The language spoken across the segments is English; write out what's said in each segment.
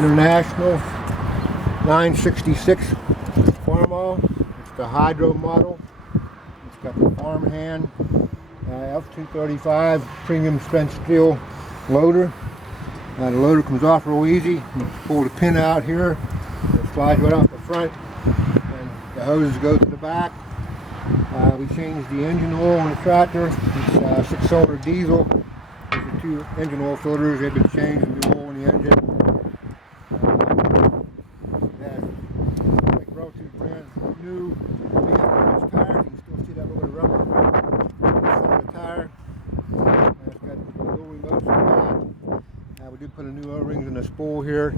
International 966 Farmhand. It's the hydro model. It's got the Farmhand F235 premium strength steel loader. The loader comes off real easy. You pull the pin out here, it slides right off the front, and the hoses go to the back. We changed the engine oil on the tractor. It's a 6-cylinder diesel. These are 2 engine oil filters. They've been changed, and new oil in the engine. Like relatively brand new. Tires. You can still see that little rubber on the front of the tire. It's got the dual remotes in the back. We did put a new O-rings in the spool here.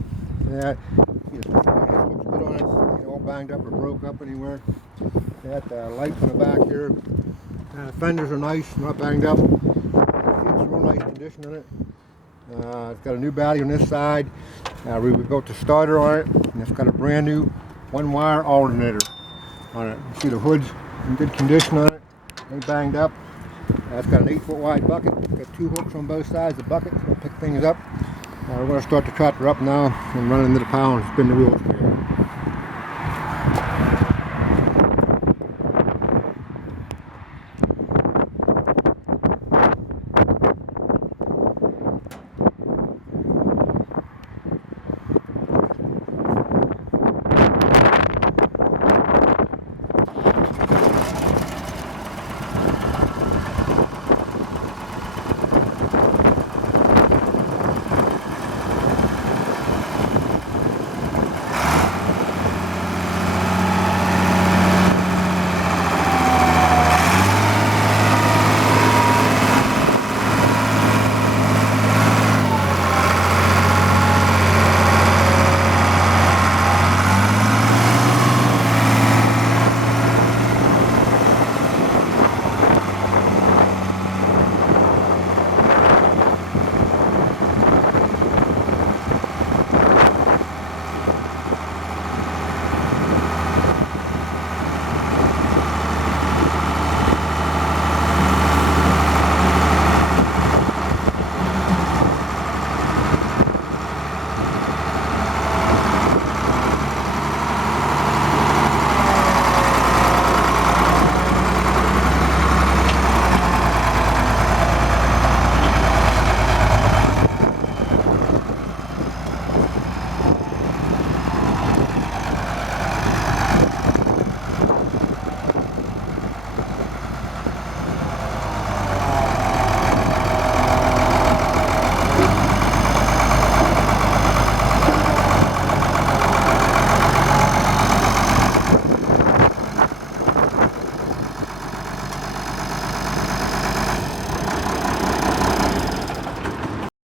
That looks good on it. Ain't all banged up or broke up anywhere. Got lights on the back here. The fenders are nice, not banged up. It's real nice condition on it. It's got a new battery on this side. We built the starter on it, and it's got a brand new 1-wire alternator on it. You see the hood's in good condition on it. Ain't banged up. It's got an 8-foot wide bucket. It's got 2 hooks on both sides of the bucket. It'll pick things up. We're going to start the tractor up now and run into the pile and spin the wheels.